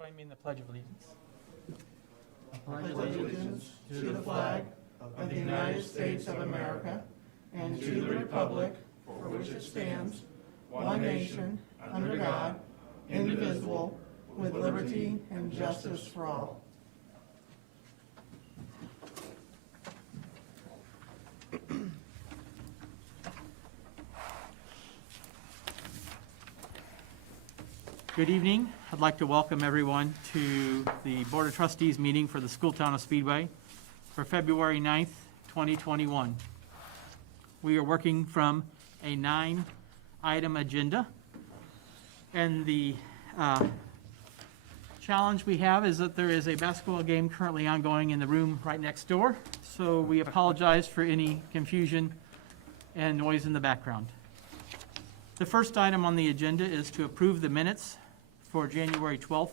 Join me in the Pledge of Allegiance. I pledge allegiance to the flag of the United States of America and to the republic for which it stands, one nation, under God, indivisible, with liberty and justice for all. Good evening. I'd like to welcome everyone to the Board of Trustees meeting for the School Town of Speedway for February 9th, 2021. We are working from a 9-item agenda, and the challenge we have is that there is a basketball game currently ongoing in the room right next door, so we apologize for any confusion and noise in the background. The first item on the agenda is to approve the minutes for January 12th,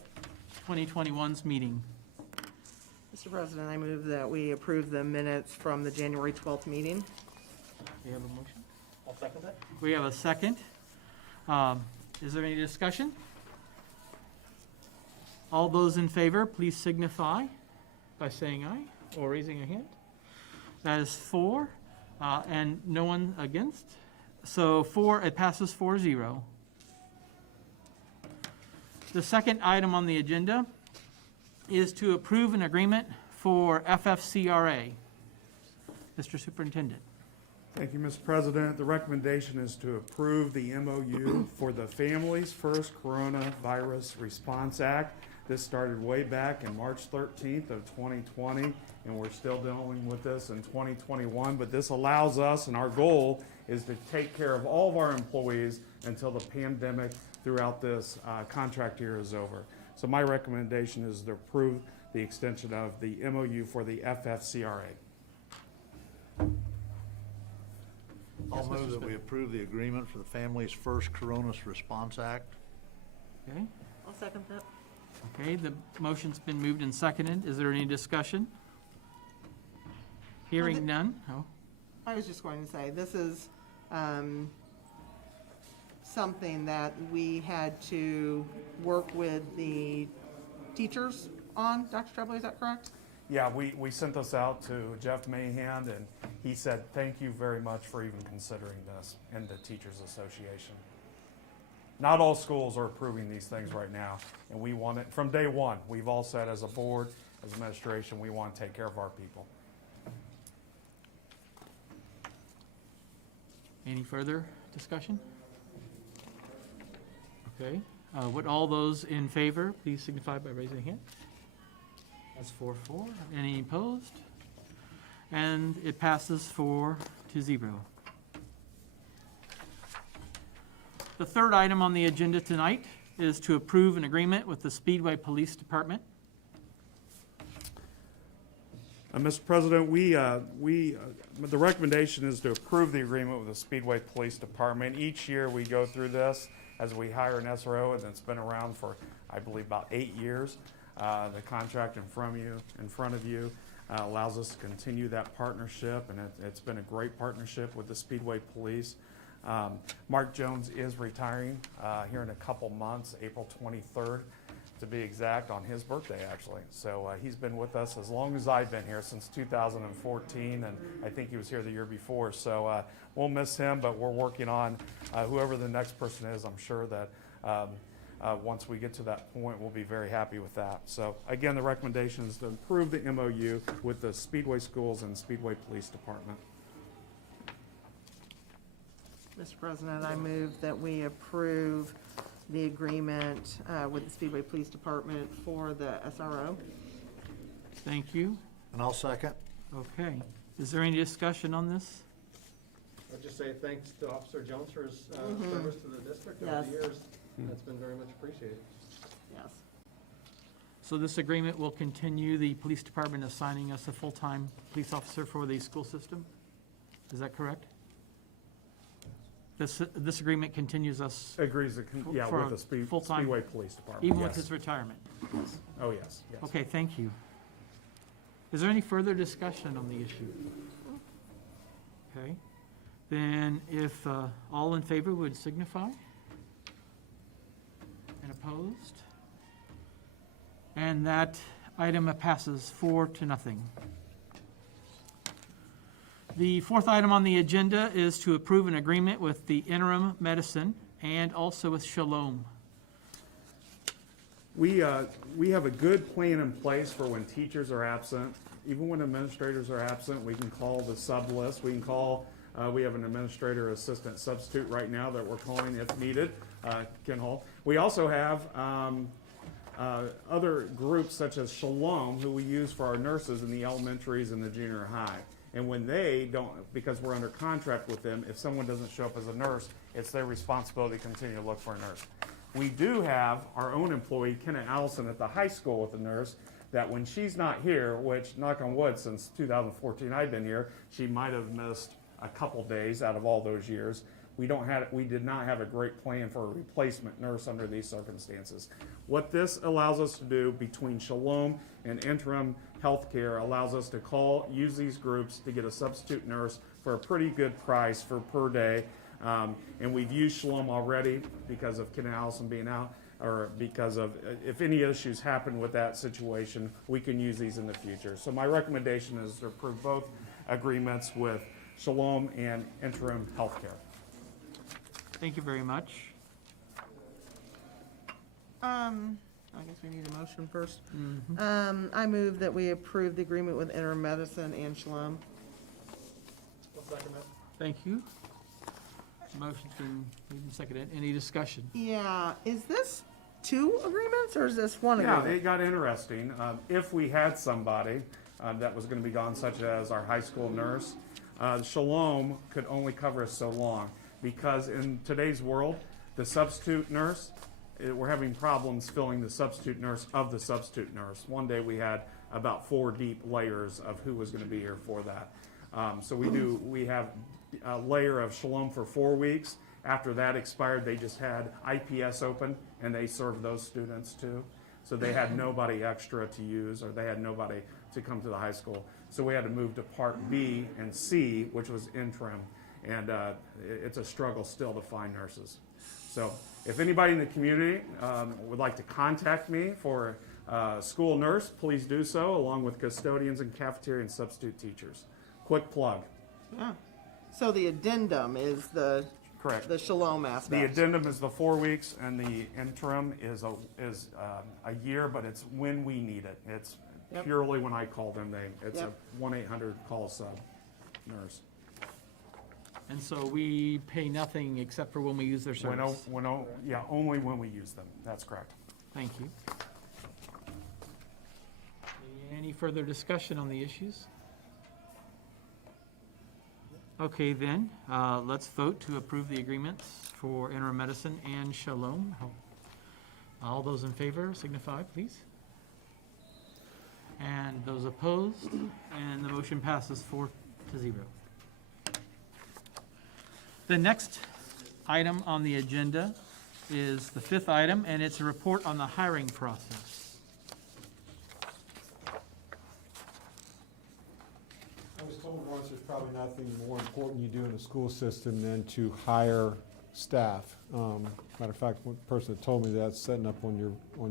2021's meeting. Mr. President, I move that we approve the minutes from the January 12th meeting. We have a motion? I'll second that. We have a second. Is there any discussion? All those in favor, please signify by saying aye or raising a hand. That is 4, and no one against. So 4, it passes 4-0. The second item on the agenda is to approve an agreement for FFCRA. Mr. Superintendent. Thank you, Mr. President. The recommendation is to approve the MOU for the Families First Coronavirus Response Act. This started way back in March 13th of 2020, and we're still dealing with this in 2021. But this allows us, and our goal is to take care of all of our employees until the pandemic throughout this contract year is over. So my recommendation is to approve the extension of the MOU for the FFCRA. I'll move that we approve the agreement for the Families First Coronavirus Response Act. Okay. I'll second that. Okay, the motion's been moved and seconded. Is there any discussion? Hearing none. Oh, I was just going to say, this is something that we had to work with the teachers on. Dr. Trebley, is that correct? Yeah, we sent this out to Jeff Mahan, and he said, thank you very much for even considering this, and the Teachers Association. Not all schools are approving these things right now, and we want it, from day one, we've all said as a board, as administration, we want to take care of our people. any further discussion? Okay, would all those in favor please signify by raising a hand? That's 4-4. Any opposed? And it passes 4-0. The third item on the agenda tonight is to approve an agreement with the Speedway Police Department. Mr. President, the recommendation is to approve the agreement with the Speedway Police Department. Each year we go through this as we hire an SRO, and it's been around for, I believe, about 8 years. The contract in front of you allows us to continue that partnership, and it's been a great partnership with the Speedway Police. Mark Jones is retiring here in a couple months, April 23rd to be exact, on his birthday actually. So he's been with us as long as I've been here, since 2014, and I think he was here the year before. So we'll miss him, but we're working on whoever the next person is. I'm sure that once we get to that point, we'll be very happy with that. So again, the recommendation is to improve the MOU with the Speedway Schools and Speedway Police Department. Mr. President, I move that we approve the agreement with the Speedway Police Department for the SRO. Thank you. And I'll second. Okay, is there any discussion on this? I'd just say thanks to Officer Jones for his service to the district over Yes. the years. That's been very much appreciated. Yes. So this agreement will continue the police department assigning us a full-time police officer for the school system? Is that correct? This agreement continues us Agrees, yeah, For with the full-time, Speedway Police Department. even with yes. his retirement? Oh, yes, yes. Okay, thank you. Is there any further discussion on the issue? Okay, then if all in favor would signify. And opposed? And that item passes 4-0. The fourth item on the agenda is to approve an agreement with the interim medicine and also with Shalom. We have a good plan in place for when teachers are absent. Even when administrators are absent, we can call the sub list. We can call, we have an administrator assistant substitute right now that we're calling if needed, Ken Hall. We also have other groups such as Shalom, who we use for our nurses in the elementaries and the junior high. And when they don't, because we're under contract with them, if someone doesn't show up as a nurse, it's their responsibility to continue to look for a nurse. We do have our own employee, Kenna Allison, at the high school with a nurse, that when she's not here, which, knock on wood, since 2014 I've been here, she might have missed a couple days out of all those years. We did not have a great plan for a replacement nurse under these circumstances. What this allows us to do between Shalom and interim healthcare allows us to use these groups to get a substitute nurse for a pretty good price for per day. And we've used Shalom already because of Ken Allison being out, or because of, if any issues happen with that situation, we can use these in the future. So my recommendation is to approve both agreements with Shalom and interim healthcare. Thank you very much. I guess we need a motion first. I move that we approve the agreement with interim medicine and Shalom. I'll second that. Thank you. Motion's been made and seconded. Any discussion? Yeah, is this two agreements or is this one Yeah, agreement? it got interesting. If we had somebody that was going to be gone, such as our high school nurse, Shalom could only cover us so long, because in today's world, the substitute nurse, we're having problems filling the substitute nurse of the substitute nurse. One day we had about 4 deep layers of who was going to be here for that. So we have a layer of Shalom for 4 weeks. After that expired, they just had IPS open, and they served those students too. So they had nobody extra to use, or they had nobody to come to the high school. So we had to move to Part B and C, which was interim. And it's a struggle still to find nurses. So if anybody in the community would like to contact me for a school nurse, please do so, along with custodians and cafeteria and substitute teachers. Quick plug. Yeah. So the addendum is the Correct. Shalom The aspect. addendum is the 4 weeks, and the interim is a year, but it's when we need it. It's Yep. purely when I call them. It's Yep. a 1-800 call sub nurse. And so we pay nothing except for when we use their service. Only when we use them. That's correct. Thank you. Any further discussion on the issues? Okay, then, let's vote to approve the agreements for interim medicine and Shalom. All those in favor signify, please. And those opposed, and the motion passes 4-0. The next item on the agenda is the fifth item, and it's a report on the hiring process. I was told once there's probably nothing more important you do in a school system than to hire staff. Matter of fact, one person that told me that's setting up on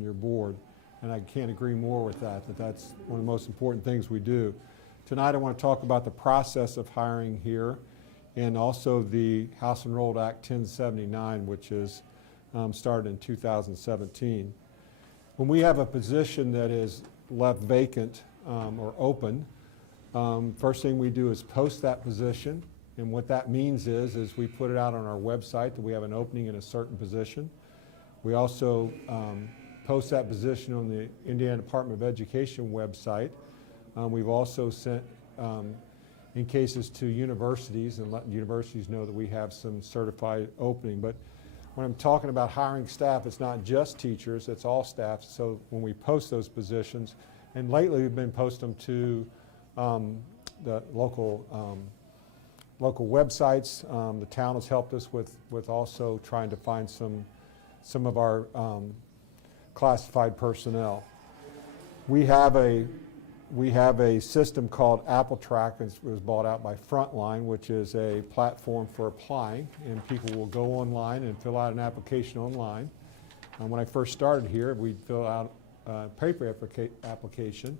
your board, and I can't agree more with that that's one of the most important things we do. Tonight I want to talk about the process of hiring here, and also the House Enrolled Act 1079, which is started in 2017. When we have a position that is left vacant or open, first thing we do is post that position, and what that means is we put it out on our website that we have an opening in a certain position. We also post that position on the Indiana Department of Education website. We've also sent in cases to universities and letting universities know that we have some certified opening. But when I'm talking about hiring staff, it's not just teachers, it's all staff. So when we post those positions, and lately we've been posting them to the local websites. The town has helped us with also trying to find some of our classified personnel. We have a system called AppleTrack. It was bought out by Frontline, which is a platform for applying, and people will go online and fill out an application online. When I first started here, we'd fill out paper application,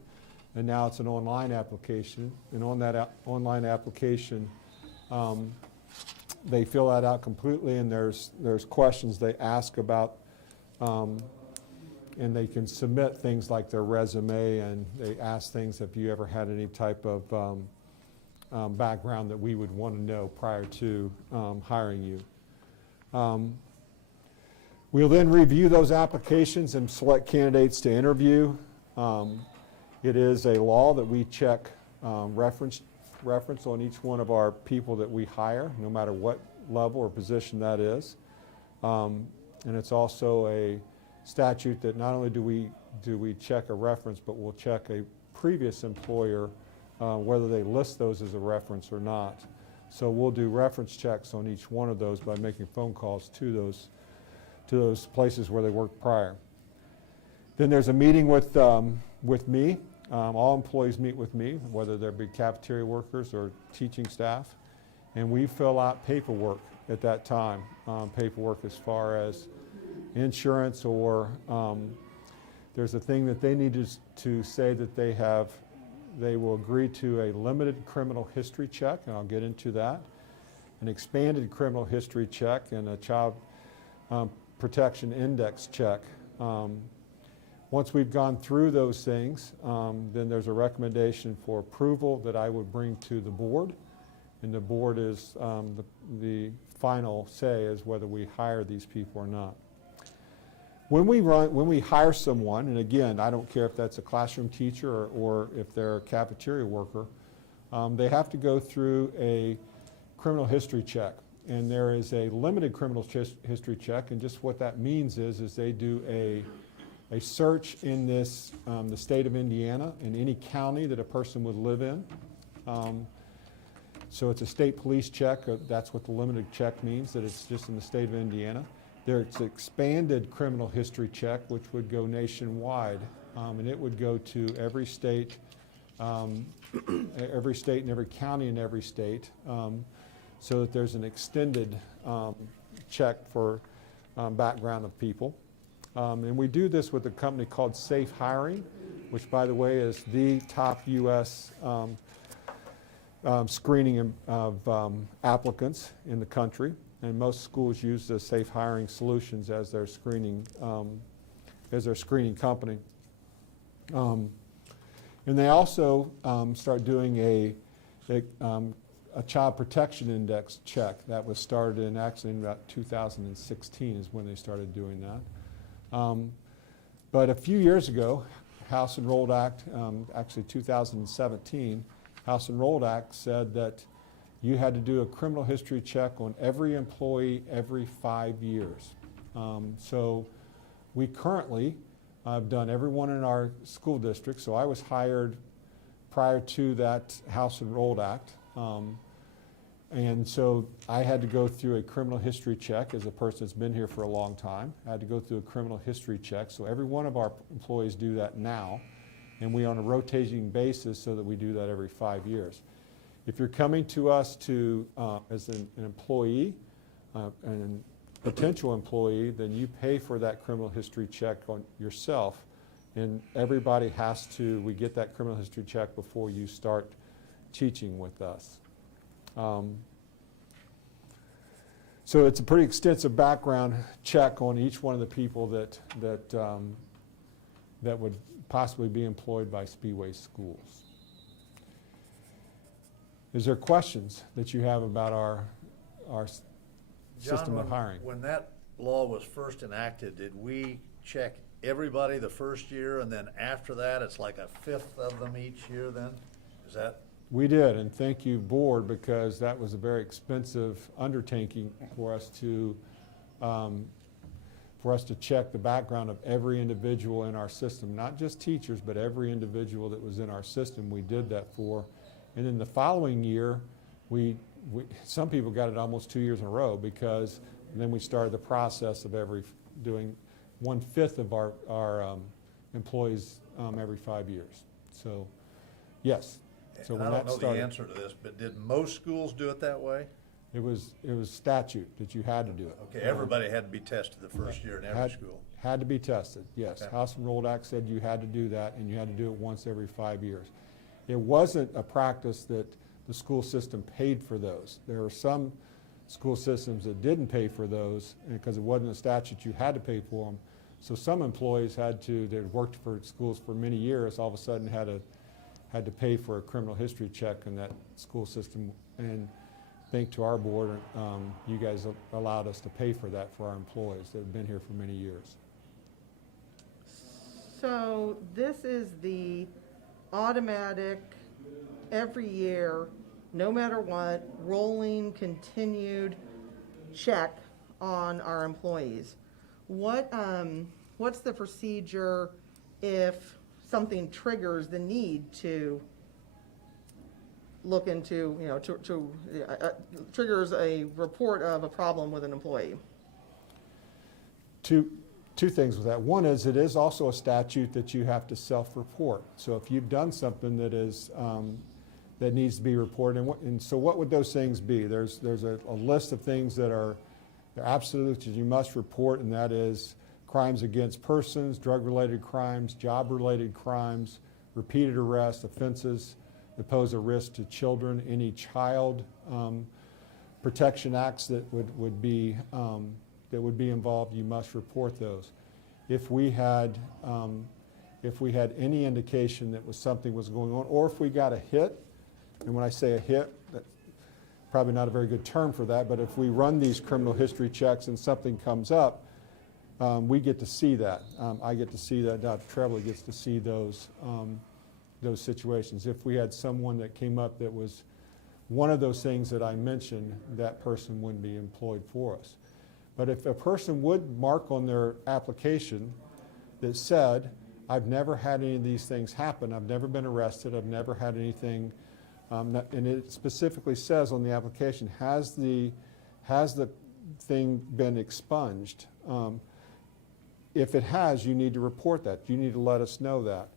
and now it's an online application. And on that online application, they fill that out completely, and there's questions they ask about, and they can submit things like their resume, and they ask things, have you ever had any type of background that we would want to know prior to hiring you. We'll then review those applications and select candidates to interview. It is a law that we check reference on each one of our people that we hire, no matter what level or position that is. And it's also a statute that not only do we check a reference, but we'll check a previous employer, whether they list those as a reference or not. So we'll do reference checks on each one of those by making phone calls to those places where they worked prior. Then there's a meeting with me. All employees meet with me, whether they're big cafeteria workers or teaching staff, and we fill out paperwork at that time. Paperwork as far as insurance, or there's a thing that they need to say that they will agree to a limited criminal history check, and I'll get into that, an expanded criminal history check, and a child protection index check. Once we've gone through those things, then there's a recommendation for approval that I would bring to the board, and the board is the final say is whether we hire these people or not. When we hire someone, and again, I don't care if that's a classroom teacher or if they're a cafeteria worker, they have to go through a criminal history check. And there is a limited criminal history check, and just what that means is they do a search in the state of Indiana, in any county that a person would live in. So it's a state police check. That's what the limited check means, that it's just in the state of Indiana. There's an expanded criminal history check, which would go nationwide, and it would go to every state and every county in every state, so that there's an extended check for background of people. And we do this with a company called Safe Hiring, which, by the way, is the top U.S. Screening of applicants in the country. And most schools use the Safe Hiring Solutions as their screening company. And they also start doing a child protection index check. That was started in about 2016 is when they started doing that. But a few years ago, House Enrolled Act, actually 2017, House Enrolled Act said that you had to do a criminal history check on every employee every 5 years. So we currently have done everyone in our school district. So I was hired prior to that House Enrolled Act. And so I had to go through a criminal history check as a person that's been here for a long time. I had to go through a criminal history check. So every one of our employees do that now. And we on a rotating basis so that we do that every 5 years. If you're coming to us as an employee, and a potential employee, then you pay for that criminal history check on yourself. And everybody we get that criminal history check before you start teaching with us. So it's a pretty extensive background check on each one of the people that would possibly be employed by Speedway schools. Is there questions that you have about our system of hiring? When that law was first enacted, did we check everybody the first year, and then after that it's like a fifth of them each year then? Is that? We did, and thank you, board, because that was a very expensive undertaking for us to check the background of every individual in our system, not just teachers, but every individual that was in our system. We did that for, and then the following year, some people got it almost 2 years in a row, because then we started the process of doing 1/5 of our employees every 5 years. So, yes. So And when I don't that know started, the answer to this, but did most schools do it that way? It was statute that you had to do it. Okay, everybody had to be tested the first year in every Had- school. Had to be tested, yes. Okay. House and Rolled Act said you had to do that, and you had to do it once every 5 years. It wasn't a practice that the school system paid for those. There are some school systems that didn't pay for those, because it wasn't a statute, you had to pay for them. So some employees that had worked for schools for many years, all of a sudden had to pay for a criminal history check in that school system. And thanks to our board, you guys allowed us to pay for that for our employees that have been here for many years. So this is the automatic, every year, no matter what, rolling, continued check on our employees. What's the procedure if something triggers the need to look into, triggers a report of a problem with an employee? Two things with that. One is, it is also a statute that you have to self-report. So if you've done something that is, that needs to be reported, and so what would those things be? There's a list of things that are absolute that you must report, and that is crimes against persons, drug-related crimes, job-related crimes, repeated arrests, offenses that pose a risk to children, any child protection acts that would be involved, you must report those. If we had any indication that something was going on, or if we got a hit, and when I say a hit, that's probably not a very good term for that, but if we run these criminal history checks and something comes up, we get to see that. I get to see that. Dr. Trebley gets to see those situations. If we had someone that came up that was one of those things that I mentioned, that person wouldn't be employed for us. But if a person would mark on their application that said, I've never had any of these things happen, I've never been arrested, I've never had anything, and it specifically says on the application, has the thing been expunged? If it has, you need to report that. You need to let us know that.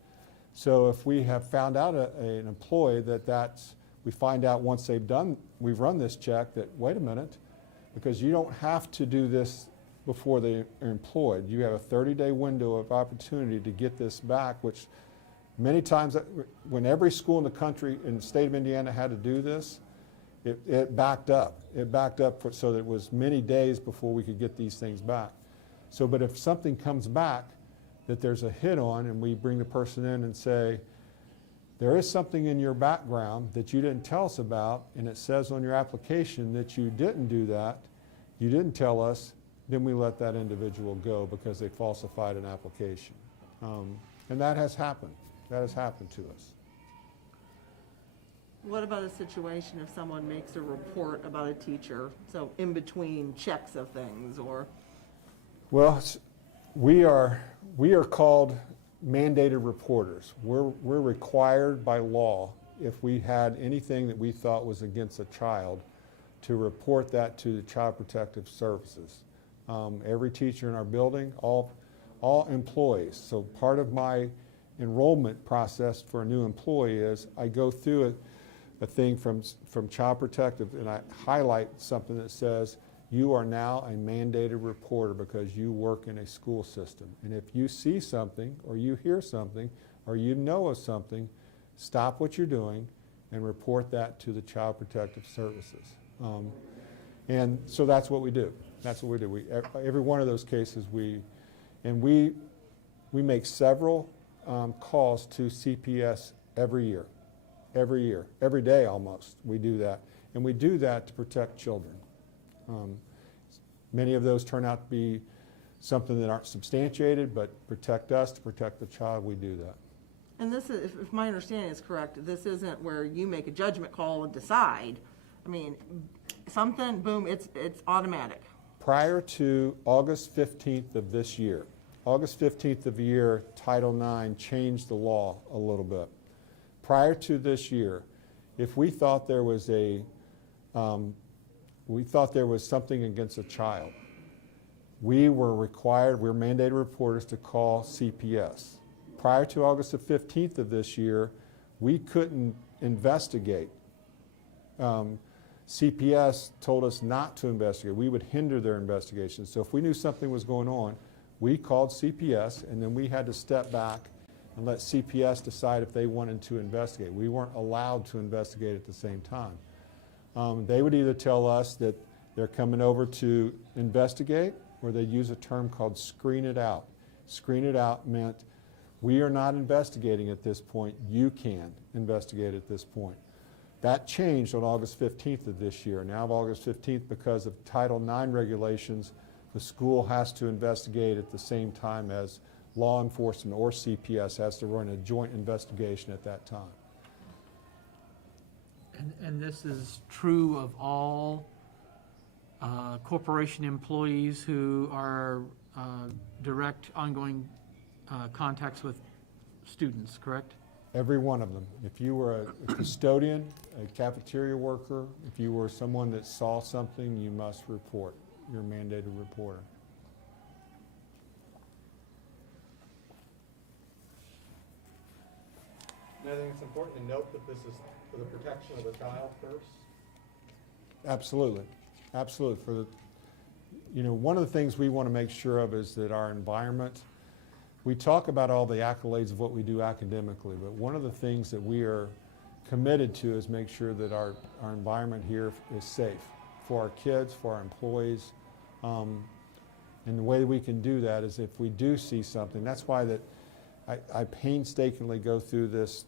So if we have found out an employee we find out once we've run this check that, wait a minute, because you don't have to do this before they are employed. You have a 30-day window of opportunity to get this back, which many times, when every school in the country, in the state of Indiana had to do this, it backed up. It backed up so that it was many days before we could get these things back. So, but if something comes back that there's a hit on, and we bring the person in and say, there is something in your background that you didn't tell us about, and it says on your application that you didn't do that, you didn't tell us, then we let that individual go because they falsified an application. And that has happened. That has happened to us. What about a situation if someone makes a report about a teacher, so in between checks of things, or? Well, we are called mandated reporters. We're required by law, if we had anything that we thought was against a child, to report that to the Child Protective Services. Every teacher in our building, all employees. So part of my enrollment process for a new employee is I go through a thing from Child Protective, and I highlight something that says, you are now a mandated reporter because you work in a school system. And if you see something, or you hear something, or you know of something, stop what you're doing and report that to the Child Protective Services. And so that's what we do. That's what we do. Every one of those cases, we make several calls to CPS every year, every day almost. We do that, and we do that to protect children. Many of those turn out to be something that aren't substantiated, but protect us, to protect the child. We do that. And this is, if my understanding is correct, this isn't where you make a judgment call and decide. I mean, something, boom, it's automatic. Prior to August 15th of this year, August 15th of the year, Title IX changed the law a little bit. Prior to this year, if we thought there was something against a child, we were mandated reporters to call CPS. Prior to August the 15th of this year, we couldn't investigate CPS told us not to investigate. We would hinder their investigation. So if we knew something was going on, we called CPS, and then we had to step back and let CPS decide if they wanted to investigate. We weren't allowed to investigate at the same time. They would either tell us that they're coming over to investigate, or they'd use a term called screen it out. Screen it out meant, we are not investigating at this point, you can investigate at this point. That changed on August 15th of this year. Now, of August 15th, because of Title IX regulations, the school has to investigate at the same time as law enforcement or CPS has to run a joint investigation at that time. And this is true of all corporation employees who are direct ongoing contacts with students, correct? Every one of them. If you were a custodian, a cafeteria worker, if you were someone that saw something, you must report. You're a mandated reporter. And I think it's important to note that this is for the protection of the child first. Absolutely. Absolutely. For the, you know, one of the things we want to make sure of is that our environment, we talk about all the accolades of what we do academically, but one of the things that we are committed to is make sure that our environment here is safe for our kids, for our employees. And the way we can do that is if we do see something. That's why that I painstakingly go through this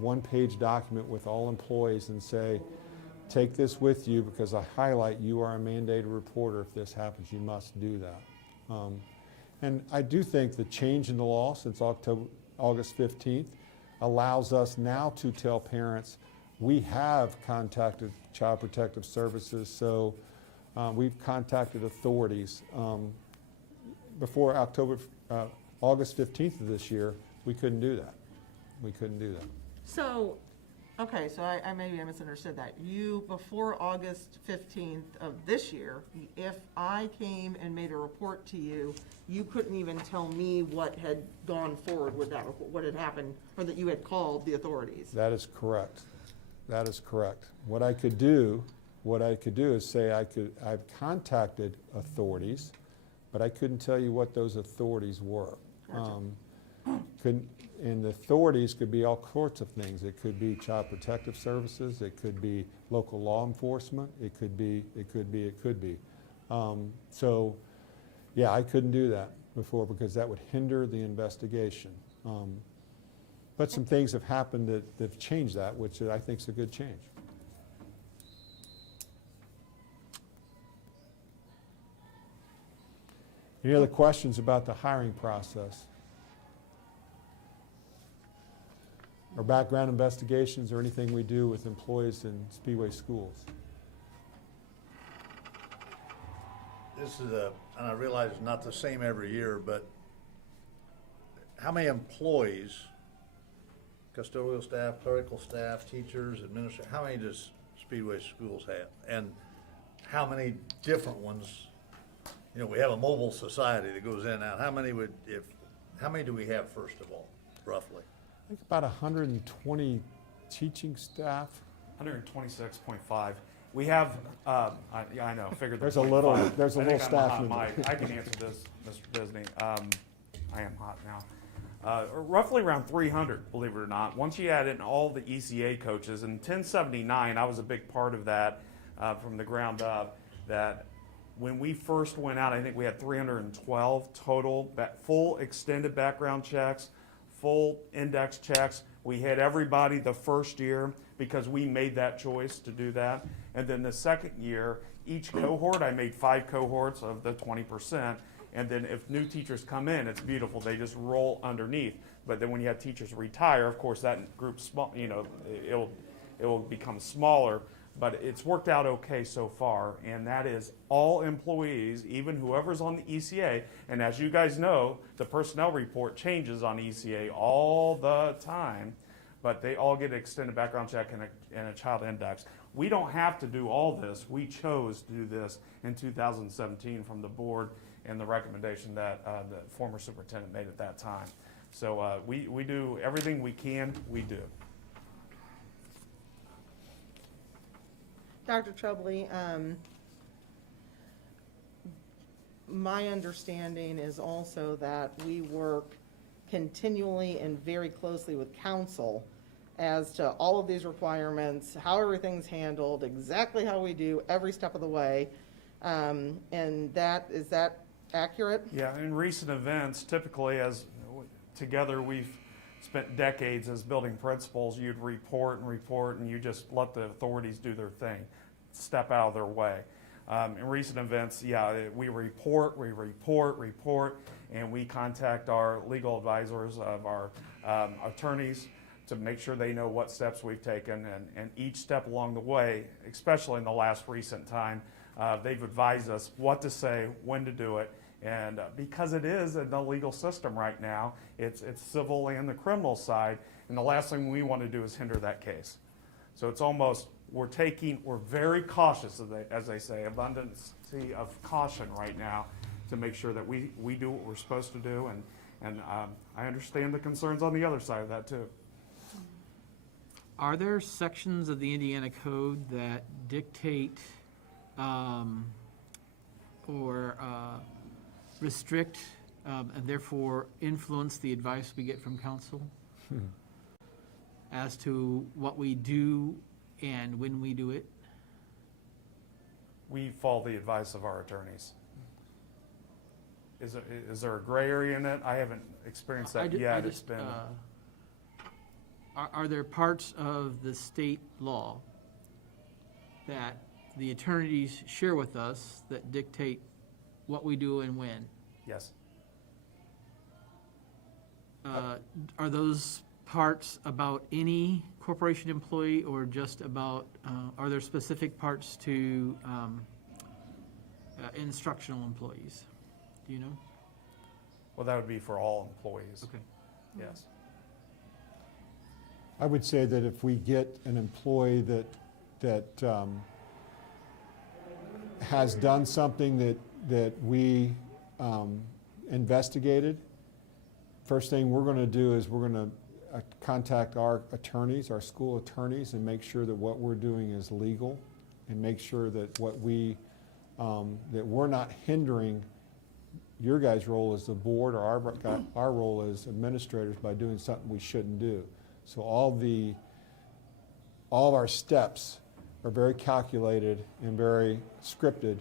one-page document with all employees and say, take this with you because I highlight you are a mandated reporter. If this happens, you must do that. And I do think the change in the law since August 15th allows us now to tell parents we have contacted Child Protective Services, so we've contacted authorities. Before August 15th of this year, we couldn't do that. We couldn't do that. So, okay, so I maybe I misunderstood that. You, before August 15th of this year, if I came and made a report to you, you couldn't even tell me what had gone forward with that, what had happened, or that you had called the authorities. That is correct. That is correct. What I could do is say I've contacted authorities, but I couldn't tell you what those authorities were. Gotcha. And the authorities could be all sorts of things. It could be Child Protective Services. It could be local law enforcement. It could be. So, yeah, I couldn't do that before because that would hinder the investigation. But some things have happened that have changed that, which I think is a good change. Any other questions about the hiring process? Or background investigations or anything we do with employees in Speedway schools? This is and I realize it's not the same every year, but how many employees, custodial staff, clerical staff, teachers, administrators, how many does Speedway schools have? And how many different ones? You know, we have a mobile society that goes in and out. How many do we have, first of all, roughly? I think about 120 teaching staff. 126.5. We have, I know, figured There's a little staff in member. I can answer this, Mr. Disney. I am hot now. Roughly around 300, believe it or not. Once you add in all the ECA coaches, and 1079, I was a big part of that from the ground up, that when we first went out, I think we had 312 total, full extended background checks, full index checks. We had everybody the first year because we made that choice to do that. And then the second year, each cohort, I made 5 cohorts of the 20%. And then if new teachers come in, it's beautiful. They just roll underneath. But then when you have teachers retire, of course, that group, you know, it will become smaller. But it's worked out okay so far, and that is all employees, even whoever's on the ECA. And as you guys know, the personnel report changes on ECA all the time, but they all get an extended background check and a child index. We don't have to do all this. We chose to do this in 2017 from the board and the recommendation that the former superintendent made at that time. So we do everything we can, we do. Dr. Chubley, my understanding is also that we work continually and very closely with council as to all of these requirements, how everything's handled, exactly how we do every step of the way. And is that accurate? Yeah, in recent events, typically together we've spent decades as building principals. You'd report, and you just let the authorities do their thing, step out of their way. In recent events, we report, and we contact our legal advisors of our attorneys to make sure they know what steps we've taken, and each step along the way, especially in the last recent time, they've advised us what to say, when to do it, and because it is in the legal system right now, it's civil and the criminal side, and the last thing we want to do is hinder that case. So it's almost, we're very cautious, as they say, abundance of caution right now to make sure that we do what we're supposed to do, and I understand the concerns on the other side of that too. Are there sections of the Indiana Code that dictate or restrict and therefore influence the advice we get from council as to what we do and when we do it? We follow the advice of our attorneys. Is there a gray area in it? I haven't experienced that yet. It's been. Are there parts of the state law that the attorneys share with us that dictate what we do and when? Yes. Are those parts about any corporation employee or just about, are there specific parts to instructional employees? Do you know? Well, that would be for all employees. Okay. Yes. I would say that if we get an employee that has done something that we investigated, first thing we're going to do is we're going to contact our attorneys, our school attorneys, and make sure that what we're doing is legal, and make sure that that we're not hindering your guys' role as the board or our role as administrators by doing something we shouldn't do. So all of our steps are very calculated and very scripted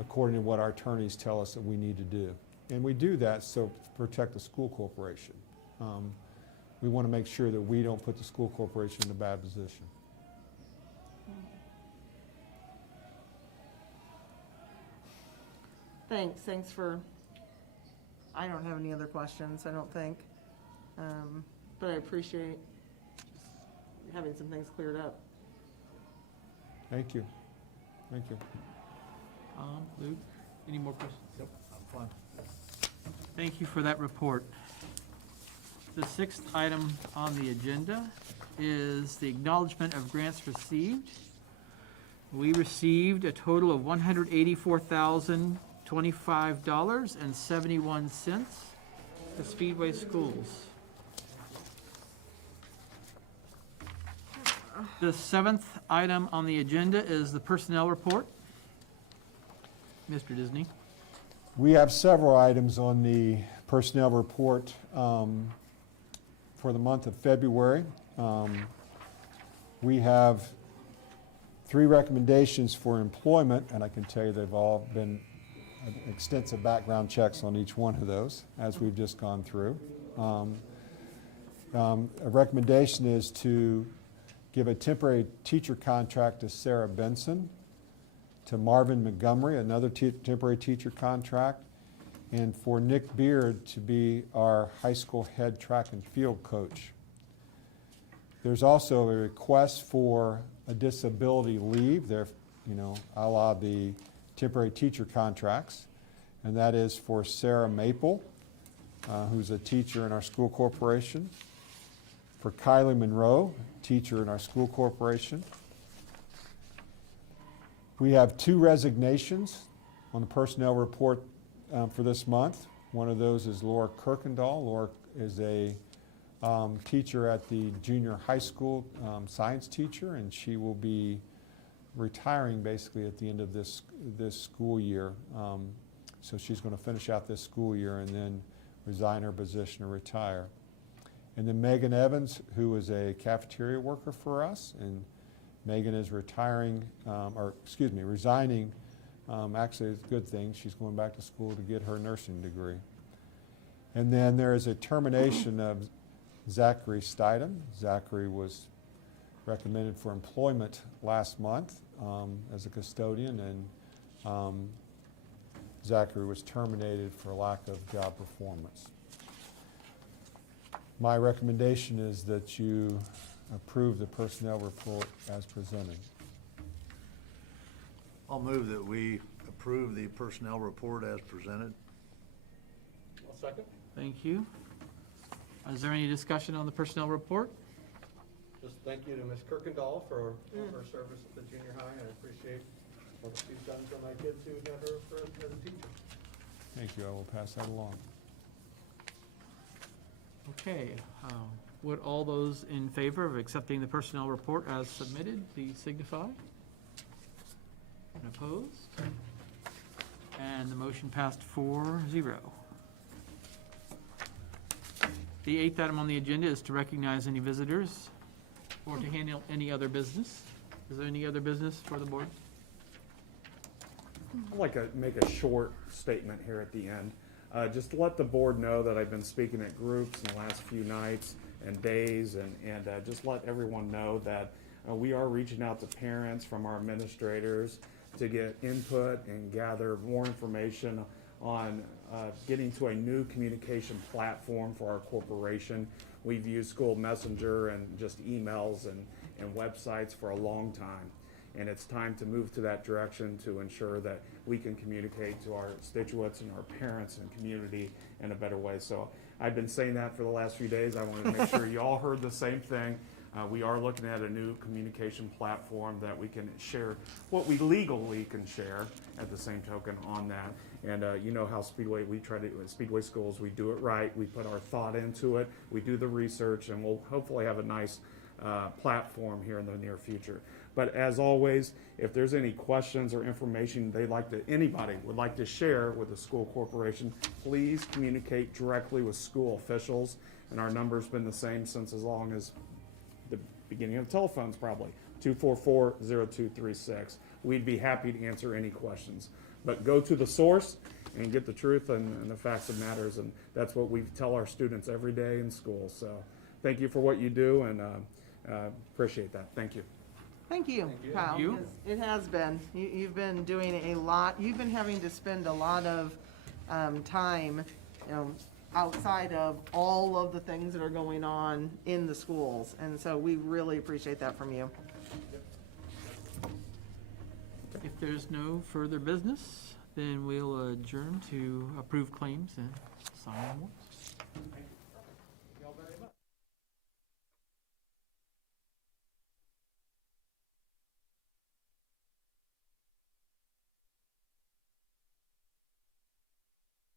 according to what our attorneys tell us that we need to do. And we do that so to protect the school corporation. We want to make sure that we don't put the school corporation in a bad position. Thanks for, I don't have any other questions, I don't think. But I appreciate just having some things cleared up. Thank you. Thank you. Luke, any more questions? Yep, I'm fine. Thank you for that report. The sixth item on the agenda is the acknowledgement of grants received. We received a total of $184,025.71 to Speedway schools. The seventh item on the agenda is the personnel report. Mr. Disney. We have several items on the personnel report for the month of February. We have 3 recommendations for employment, and I can tell you they've all been extensive background checks on each one of those, as we've just gone through. A recommendation is to give a temporary teacher contract to Sarah Benson, to Marvin Montgomery, another temporary teacher contract, and for Nick Beard to be our high school head track and field coach. There's also a request for a disability leave, there, a la the temporary teacher contracts, and that is for Sarah Maple, who's a teacher in our school corporation, for Kylie Monroe, teacher in our school corporation. We have 2 resignations on the personnel report for this month. One of those is Laura Kirkendall. Laura is a teacher at the junior high school, science teacher, and she will be retiring basically at the end of this school year. So she's going to finish out this school year and then resign her position and retire. And then Megan Evans, who was a cafeteria worker for us, and Megan is resigning. Actually, it's a good thing. She's going back to school to get her nursing degree. And then there is a termination of Zachary Stidham. Zachary was recommended for employment last month as a custodian, and Zachary was terminated for lack of job performance. My recommendation is that you approve the personnel report as presented. I'll move that we approve the personnel report as presented. I'll second. Thank you. Is there any discussion on the personnel report? Just thank you to Ms. Kirkendall for her service at the junior high, and I appreciate what she's done for my kids who had her as a teacher. Thank you. I will pass that along. Okay, would all those in favor of accepting the personnel report as submitted, please signify. And opposed? And the motion passed 4-0. The eighth item on the agenda is to recognize any visitors or to handle any other business. Is there any other business for the board? I'd like to make a short statement here at the end. Just to let the board know that I've been speaking at groups in the last few nights and days, and just let everyone know that we are reaching out to parents from our administrators to get input and gather more information on getting to a new communication platform for our corporation. We've used School Messenger and just emails and websites for a long time. And it's time to move to that direction to ensure that we can communicate to our constituents and our parents and community in a better way. So I've been saying that for the last few days. I wanted to make sure you all heard the same thing. We are looking at a new communication platform that we can share what we legally can share at the same token on that. And you know how Speedway, we try to, Speedway Schools, we do it right. We put our thought into it. We do the research, and we'll hopefully have a nice platform here in the near future. But as always, if there's any questions or information anybody would like to share with the school corporation, please communicate directly with school officials. And our number's been the same since as long as the beginning of telephones, probably, 244-0236. We'd be happy to answer any questions. But go to the source and get the truth and the facts of matters. And that's what we tell our students every day in school. So thank you for what you do, and appreciate that. Thank you. Thank you, Kyle. Thank you. because It has been. You've been doing a lot. You've been having to spend a lot of time, outside of all of the things that are going on in the schools. And so we really appreciate that from you. If there's no further business, then we'll adjourn to approve claims and sign awards.